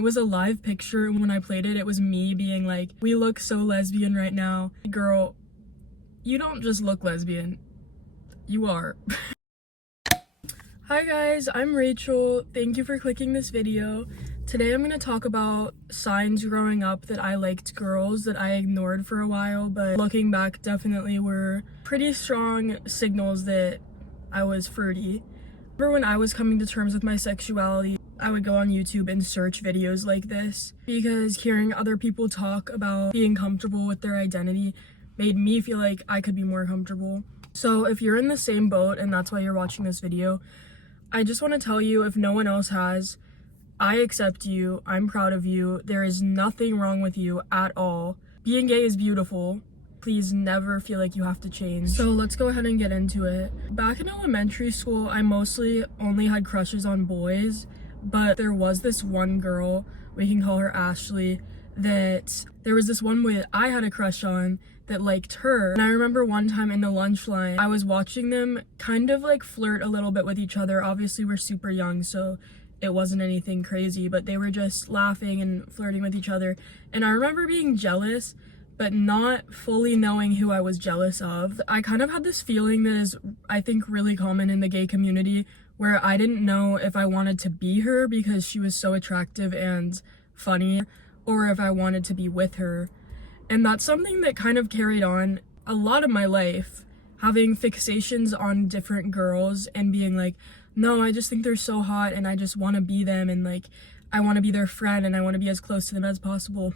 It was a live picture, and when I played it, it was me being like, we look so lesbian right now. Girl, you don't just look lesbian, you are. Hi guys, I'm Rachel. Thank you for clicking this video. Today I'm going to talk about signs growing up that I liked girls that I ignored for a while, but looking back definitely were pretty strong signals that I was fruity. Remember when I was coming to terms with my sexuality, I would go on YouTube and search videos like this because hearing other people talk about being comfortable with their identity made me feel like I could be more comfortable. So if you're in the same boat and that's why you're watching this video, I just want to tell you, if no one else has, I accept you, I'm proud of you, there is nothing wrong with you at all. Being gay is beautiful. Please never feel like you have to change. So let's go ahead and get into it. Back in elementary school, I mostly only had crushes on boys, but there was this one girl, we can call her Ashley, that there was this one boy that I had a crush on that liked her. And I remember one time in the lunch line, I was watching them kind of like flirt a little bit with each other. Obviously we're super young, so it wasn't anything crazy, but they were just laughing and flirting with each other. And I remember being jealous, but not fully knowing who I was jealous of. I kind of had this feeling that is, I think, really common in the gay community, where I didn't know if I wanted to be her because she was so attractive and funny, or if I wanted to be with her. And that's something that kind of carried on a lot of my life, having fixations on different girls and being like, no, I just think they're so hot and I just want to be them, and like I want to be their friend and I want to be as close to them as possible.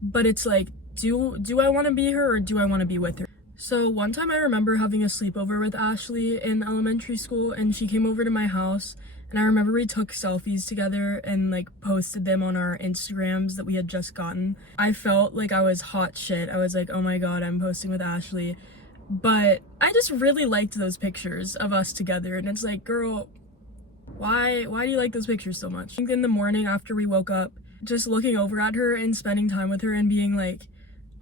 But it's like, do I want to be her or do I want to be with her? So one time I remember having a sleepover with Ashley in elementary school, and she came over to my house, and I remember we took selfies together and like posted them on our Instagrams that we had just gotten. I felt like I was hot shit. I was like, oh my god, I'm posting with Ashley. But I just really liked those pictures of us together, and it's like, girl, why do you like those pictures so much? I think in the morning after we woke up, just looking over at her and spending time with her and being like,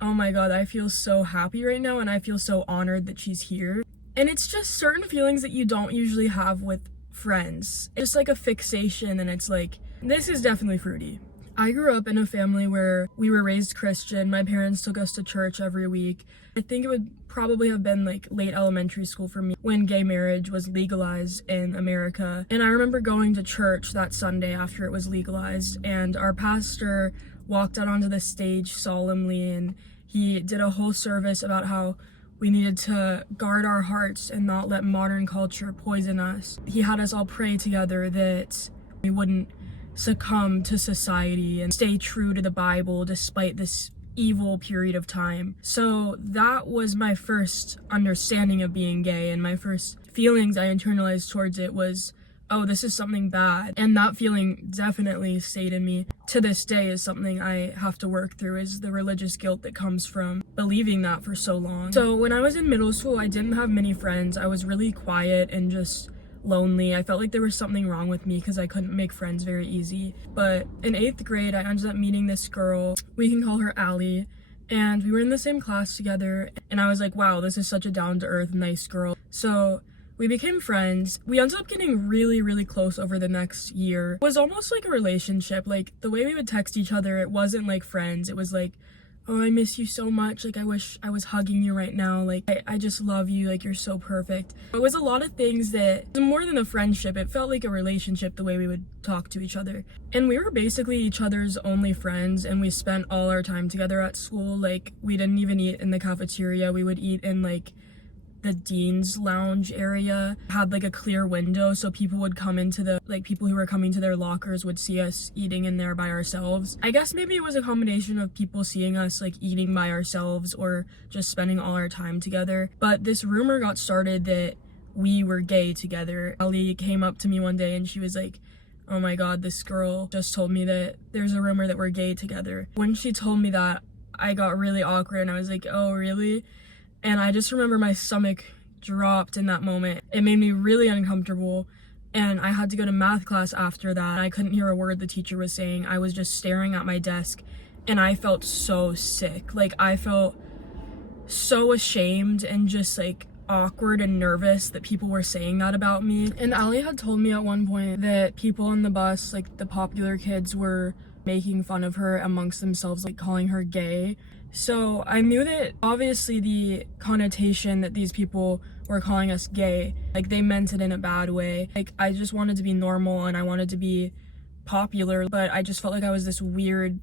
oh my god, I feel so happy right now and I feel so honored that she's here. And it's just certain feelings that you don't usually have with friends. It's just like a fixation, and it's like, this is definitely fruity. I grew up in a family where we were raised Christian. My parents took us to church every week. I think it would probably have been like late elementary school for me when gay marriage was legalized in America. And I remember going to church that Sunday after it was legalized, and our pastor walked out onto the stage solemnly, and he did a whole service about how we needed to guard our hearts and not let modern culture poison us. He had us all pray together that we wouldn't succumb to society and stay true to the Bible despite this evil period of time. So that was my first understanding of being gay, and my first feelings I internalized towards it was, oh, this is something bad. And that feeling definitely stayed in me. To this day is something I have to work through, is the religious guilt that comes from believing that for so long. So when I was in middle school, I didn't have many friends. I was really quiet and just lonely. I felt like there was something wrong with me because I couldn't make friends very easy. But in 8th grade, I ended up meeting this girl. We can call her Allie. And we were in the same class together. And I was like, wow, this is such a down-to-earth, nice girl. So we became friends. We ended up getting really, really close over the next year. It was almost like a relationship. Like, the way we would text each other, it wasn't like friends. It was like, oh, I miss you so much. Like, I wish I was hugging you right now. Like, I just love you. Like, you're so perfect. It was a lot of things that, it was more than a friendship. It felt like a relationship the way we would talk to each other. And we were basically each other's only friends, and we spent all our time together at school. Like, we didn't even eat in the cafeteria. We would eat in, like, the dean's lounge area. Had like a clear window, so people would come into the, like, people who were coming to their lockers would see us eating in there by ourselves. I guess maybe it was a combination of people seeing us like eating by ourselves or just spending all our time together. But this rumor got started that we were gay together. Ali came up to me one day and she was like, oh my god, this girl just told me that there's a rumor that we're gay together. When she told me that, I got really awkward and I was like, oh really? And I just remember my stomach dropped in that moment. It made me really uncomfortable, and I had to go to math class after that. I couldn't hear a word the teacher was saying. I was just staring at my desk, and I felt so sick. Like, I felt so ashamed and just like awkward and nervous that people were saying that about me. And Ali had told me at one point that people on the bus, like the popular kids, were making fun of her amongst themselves, like calling her gay. So I knew that obviously the connotation that these people were calling us gay, like they meant it in a bad way. Like I just wanted to be normal and I wanted to be popular, but I just felt like I was this weird,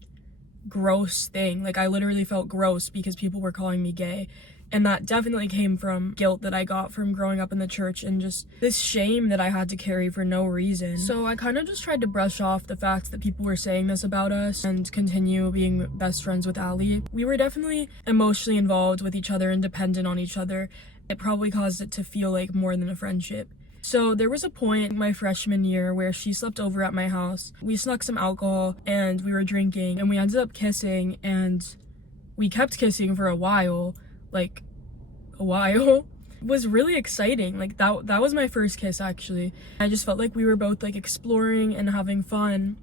gross thing. Like I literally felt gross because people were calling me gay. And that definitely came from guilt that I got from growing up in the church and just this shame that I had to carry for no reason. So I kind of just tried to brush off the fact that people were saying this about us and continue being best friends with Ali. We were definitely emotionally involved with each other and dependent on each other. It probably caused it to feel like more than a friendship. So there was a point my freshman year where she slept over at my house. We snuck some alcohol and we were drinking and we ended up kissing, and we kept kissing for a while. Like a while. It was really exciting. Like that was my first kiss actually. I just felt like we were both like exploring and having fun.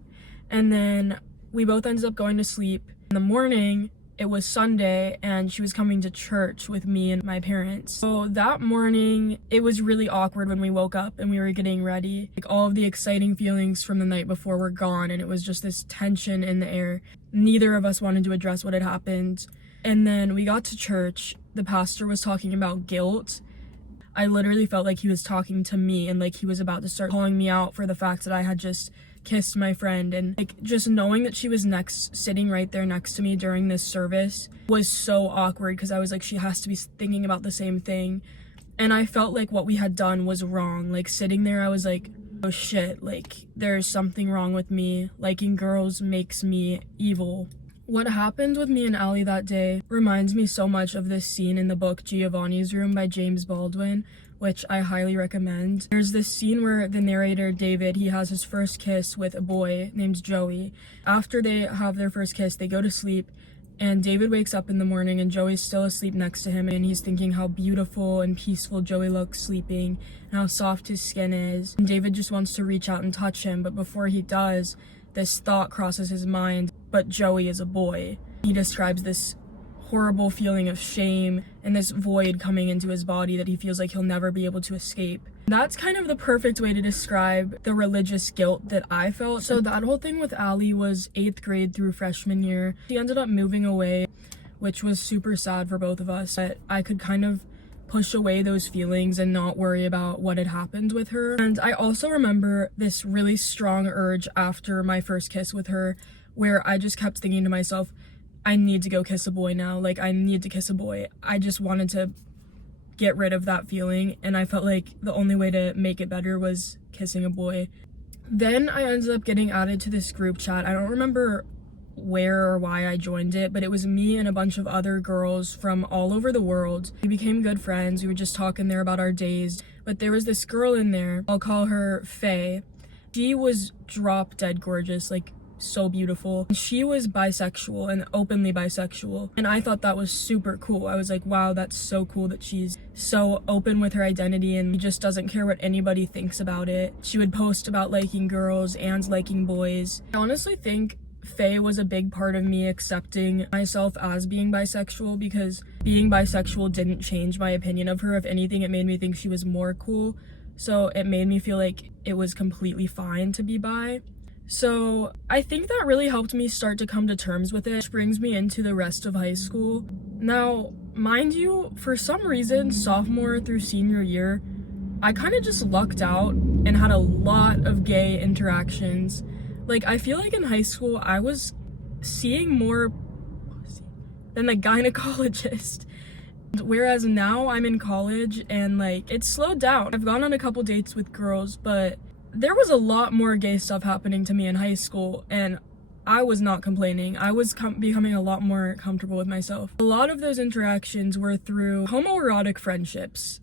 And then we both ended up going to sleep. In the morning, it was Sunday and she was coming to church with me and my parents. So that morning, it was really awkward when we woke up and we were getting ready. Like all of the exciting feelings from the night before were gone and it was just this tension in the air. Neither of us wanted to address what had happened. And then we got to church. The pastor was talking about guilt. I literally felt like he was talking to me and like he was about to start calling me out for the fact that I had just kissed my friend. And like just knowing that she was sitting right there next to me during this service was so awkward because I was like, she has to be thinking about the same thing. And I felt like what we had done was wrong. Like sitting there, I was like, oh shit, like there's something wrong with me. Liking girls makes me evil. What happened with me and Ali that day reminds me so much of this scene in the book Giovanni's Room by James Baldwin, which I highly recommend. There's this scene where the narrator, David, he has his first kiss with a boy named Joey. After they have their first kiss, they go to sleep, and David wakes up in the morning and Joey's still asleep next to him, and he's thinking how beautiful and peaceful Joey looks sleeping and how soft his skin is. And David just wants to reach out and touch him, but before he does, this thought crosses his mind, but Joey is a boy. He describes this horrible feeling of shame and this void coming into his body that he feels like he'll never be able to escape. That's kind of the perfect way to describe the religious guilt that I felt. So that whole thing with Ali was 8th grade through freshman year. She ended up moving away, which was super sad for both of us. But I could kind of push away those feelings and not worry about what had happened with her. And I also remember this really strong urge after my first kiss with her where I just kept thinking to myself, I need to go kiss a boy now. Like, I need to kiss a boy. I just wanted to get rid of that feeling, and I felt like the only way to make it better was kissing a boy. Then I ended up getting added to this group chat. I don't remember where or why I joined it, but it was me and a bunch of other girls from all over the world. We became good friends. We would just talk in there about our days. But there was this girl in there, I'll call her Faye. She was drop dead gorgeous, like so beautiful. She was bisexual and openly bisexual, and I thought that was super cool. I was like, wow, that's so cool that she's so open with her identity and just doesn't care what anybody thinks about it. She would post about liking girls and liking boys. I honestly think Faye was a big part of me accepting myself as being bisexual, because being bisexual didn't change my opinion of her. If anything, it made me think she was more cool. So it made me feel like it was completely fine to be bi. So I think that really helped me start to come to terms with it, which brings me into the rest of high school. Now, mind you, for some reason, sophomore through senior year, I kind of just lucked out and had a lot of gay interactions. Like, I feel like in high school, I was seeing more than the gynecologist. Whereas now I'm in college and like, it's slowed down. I've gone on a couple dates with girls, but there was a lot more gay stuff happening to me in high school, and I was not complaining. I was becoming a lot more comfortable with myself. A lot of those interactions were through homoerotic friendships.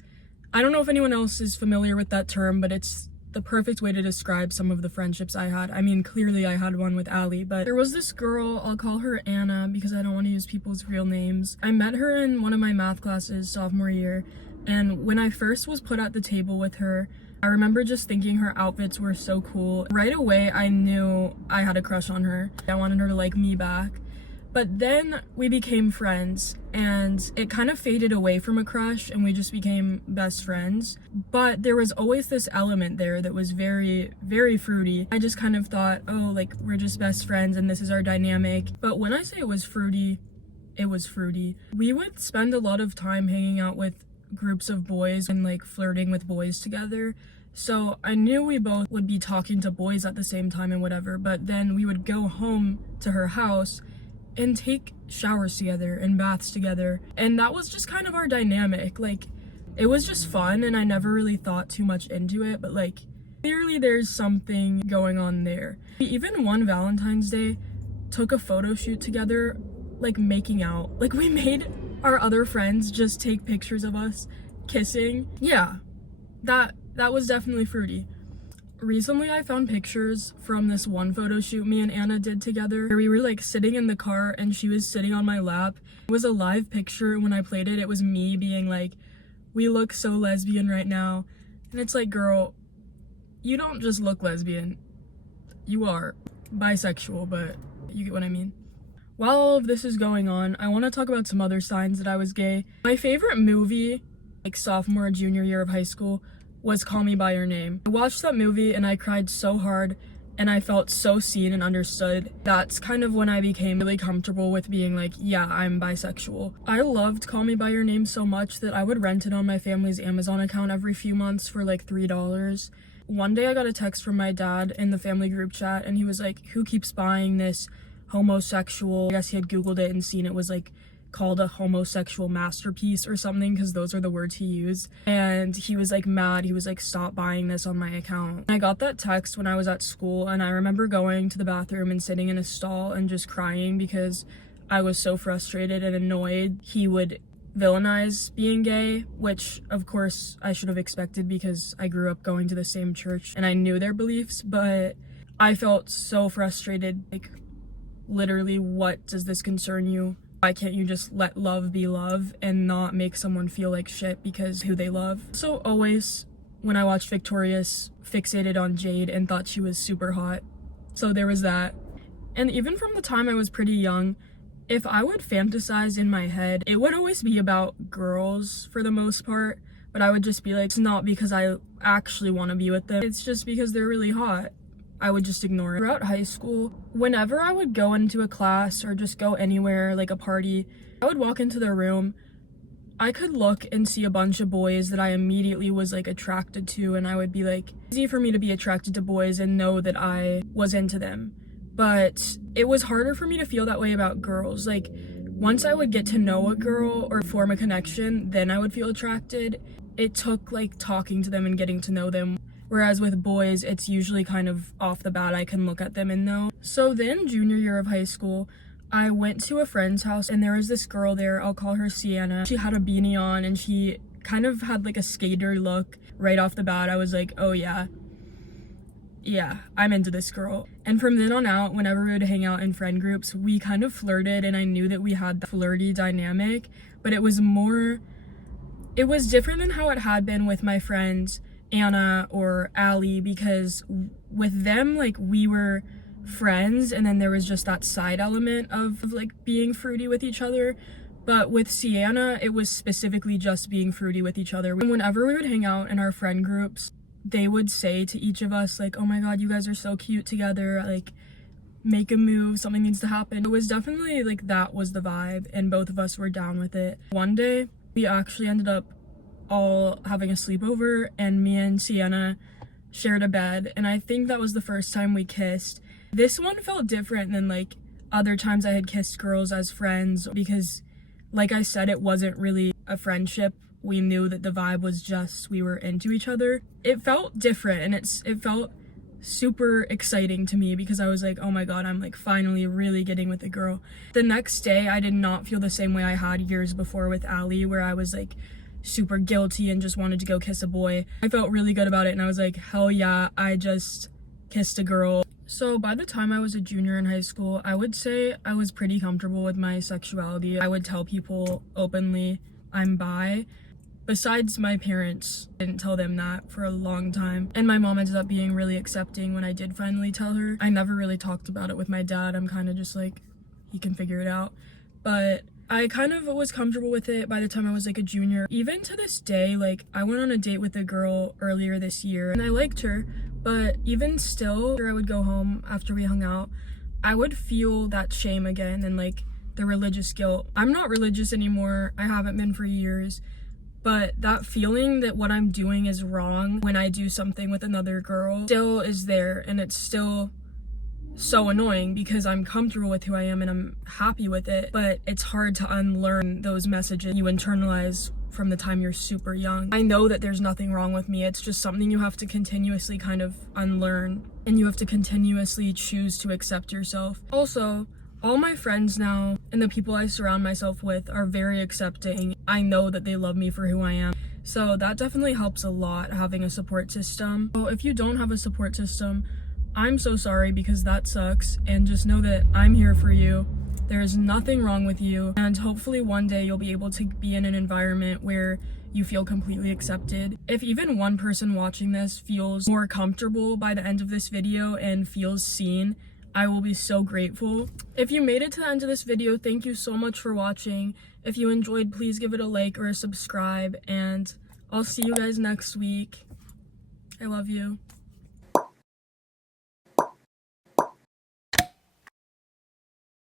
I don't know if anyone else is familiar with that term, but it's the perfect way to describe some of the friendships I had. I mean, clearly I had one with Ali, but there was this girl, I'll call her Anna because I don't want to use people's real names. I met her in one of my math classes sophomore year, and when I first was put at the table with her, I remember just thinking her outfits were so cool. Right away, I knew I had a crush on her. I wanted her to like me back. But then we became friends, and it kind of faded away from a crush, and we just became best friends. But there was always this element there that was very, very fruity. I just kind of thought, oh, like, we're just best friends and this is our dynamic. But when I say it was fruity, it was fruity. We would spend a lot of time hanging out with groups of boys and like flirting with boys together. So I knew we both would be talking to boys at the same time and whatever, but then we would go home to her house and take showers together and baths together. And that was just kind of our dynamic. Like, it was just fun, and I never really thought too much into it, but like, clearly there's something going on there. We even one Valentine's Day took a photo shoot together, like making out. Like, we made our other friends just take pictures of us kissing. Yeah, that was definitely fruity. Recently, I found pictures from this one photo shoot me and Anna did together, where we were like sitting in the car and she was sitting on my lap. It was a live picture, and when I played it, it was me being like, we look so lesbian right now. And it's like, girl, you don't just look lesbian. You are bisexual, but you get what I mean. While all of this is going on, I want to talk about some other signs that I was gay. My favorite movie, like sophomore, junior year of high school, was Call Me By Your Name. I watched that movie and I cried so hard and I felt so seen and understood. That's kind of when I became really comfortable with being like, yeah, I'm bisexual. I loved Call Me By Your Name so much that I would rent it on my family's Amazon account every few months for like $3. One day I got a text from my dad in the family group chat, and he was like, who keeps buying this homosexual? I guess he had Googled it and seen it was like called a homosexual masterpiece or something, because those are the words he used. And he was like mad. He was like, stop buying this on my account. I got that text when I was at school, and I remember going to the bathroom and sitting in a stall and just crying because I was so frustrated and annoyed. He would villainize being gay, which of course I should have expected because I grew up going to the same church and I knew their beliefs, but I felt so frustrated. Like, literally, what does this concern you? Why can't you just let love be love and not make someone feel like shit because who they love? So always, when I watched Victorious, fixated on Jade and thought she was super hot. So there was that. And even from the time I was pretty young, if I would fantasize in my head, it would always be about girls for the most part, but I would just be like, it's not because I actually want to be with them, it's just because they're really hot. I would just ignore it. Throughout high school, whenever I would go into a class or just go anywhere, like a party, I would walk into their room. I could look and see a bunch of boys that I immediately was like attracted to, and I would be like, it's easy for me to be attracted to boys and know that I was into them. But it was harder for me to feel that way about girls. Like, once I would get to know a girl or form a connection, then I would feel attracted. It took like talking to them and getting to know them. Whereas with boys, it's usually kind of off the bat, I can look at them and know. So then junior year of high school, I went to a friend's house and there was this girl there, I'll call her Sienna. She had a beanie on and she kind of had like a skater look. Right off the bat, I was like, oh yeah, I'm into this girl. And from then on out, whenever we would hang out in friend groups, we kind of flirted, and I knew that we had the flirty dynamic, but it was different than how it had been with my friends Anna or Allie, because with them, like, we were friends and then there was just that side element of like being fruity with each other. But with Sienna, it was specifically just being fruity with each other. And whenever we would hang out in our friend groups, they would say to each of us like, oh my god, you guys are so cute together, like, make a move, something needs to happen. It was definitely like, that was the vibe, and both of us were down with it. One day we actually ended up all having a sleepover, and me and Sienna shared a bed, and I think that was the first time we kissed. This one felt different than like other times I had kissed girls as friends, because like I said, it wasn't really a friendship. We knew that the vibe was just we were into each other. It felt different, and it felt super exciting to me because I was like, oh my god, I'm like finally really getting with a girl. The next day, I did not feel the same way I had years before with Allie, where I was like super guilty and just wanted to go kiss a boy. I felt really good about it, and I was like, hell yeah, I just kissed a girl. So by the time I was a junior in high school, I would say I was pretty comfortable with my sexuality. I would tell people openly I'm bi. Besides my parents, I didn't tell them that for a long time. And my mom ended up being really accepting when I did finally tell her. I never really talked about it with my dad. I'm kind of just like, he can figure it out. But I kind of was comfortable with it by the time I was like a junior. Even to this day, like I went on a date with a girl earlier this year and I liked her, but even still, after I would go home after we hung out, I would feel that shame again and like the religious guilt. I'm not religious anymore. I haven't been for years. But that feeling that what I'm doing is wrong when I do something with another girl still is there, and it's still so annoying because I'm comfortable with who I am and I'm happy with it, but it's hard to unlearn those messages you internalize from the time you're super young. I know that there's nothing wrong with me. It's just something you have to continuously kind of unlearn, and you have to continuously choose to accept yourself. Also, all my friends now and the people I surround myself with are very accepting. I know that they love me for who I am. So that definitely helps a lot, having a support system. So if you don't have a support system, I'm so sorry because that sucks, and just know that I'm here for you. There is nothing wrong with you, and hopefully one day you'll be able to be in an environment where you feel completely accepted. If even one person watching this feels more comfortable by the end of this video and feels seen, I will be so grateful. If you made it to the end of this video, thank you so much for watching. If you enjoyed, please give it a like or a subscribe, and I'll see you guys next week. I love you.